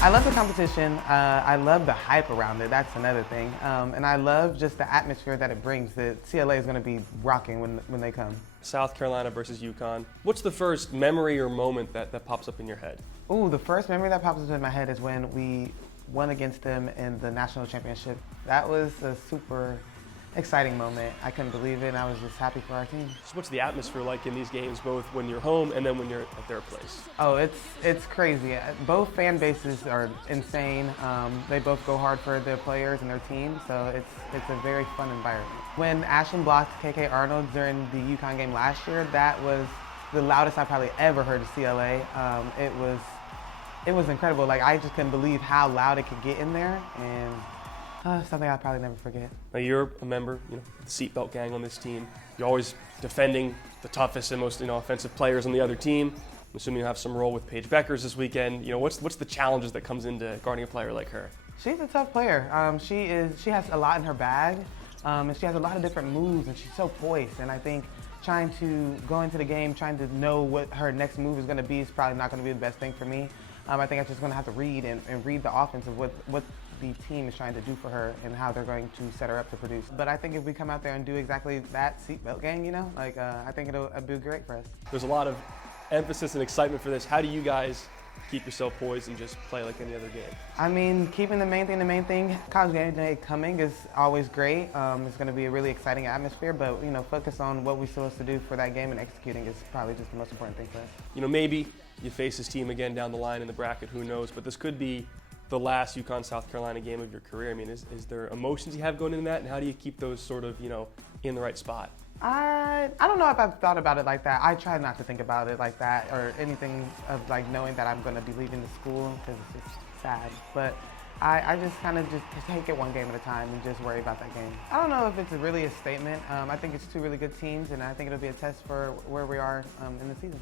I love the competition. I love the hype around it. That's another thing. And I love just the atmosphere that it brings. The CLA is going to be rocking when they come. South Carolina versus UConn. What's the first memory or moment that pops up in your head? Ooh, the first memory that pops up in my head is when we won against them in the national championship. That was a super exciting moment. I couldn't believe it, and I was just happy for our team. So what's the atmosphere like in these games, both when you're home and then when you're at their place? Oh, it's crazy. Both fan bases are insane. They both go hard for their players and their team, so it's a very fun environment. When Ashton blocked KK Arnold during the UConn game last year, that was the loudest I probably ever heard of CLA. It was incredible. Like, I just couldn't believe how loud it could get in there, and something I'll probably never forget. Now you're a member, the seatbelt gang on this team. You're always defending the toughest and most, offensive players on the other team. I'm assuming you have some role with Paige Beckers this weekend. What's the challenges that comes into guarding a player like her? She's a tough player. She has a lot in her bag, and she has a lot of different moves, and she's so poised. And I think trying to go into the game, trying to know what her next move is going to be is probably not going to be the best thing for me. I think I'm just going to have to read and read the offense of what the team is trying to do for her and how they're going to set her up to produce. But I think if we come out there and do exactly that seatbelt gang, I think it'll be great for us. There's a lot of emphasis and excitement for this. How do you guys keep yourself poised and just play like any other game? I mean, keeping the main thing, college game day coming is always great. It's going to be a really exciting atmosphere, but focus on what we're supposed to do for that game, and executing is probably just the most important thing for us. Maybe you face this team again down the line in the bracket, who knows, but this could be the last UConn South Carolina game of your career. I mean, is there emotions you have going into that, and how do you keep those sort of, in the right spot? I don't know if I've thought about it like that. I try not to think about it like that, or anything of like knowing that I'm going to be leaving the school, because it's just sad. But I just kind of just take it one game at a time and just worry about that game. I don't know if it's really a statement. I think it's two really good teams, and I think it'll be a test for where we are in the season.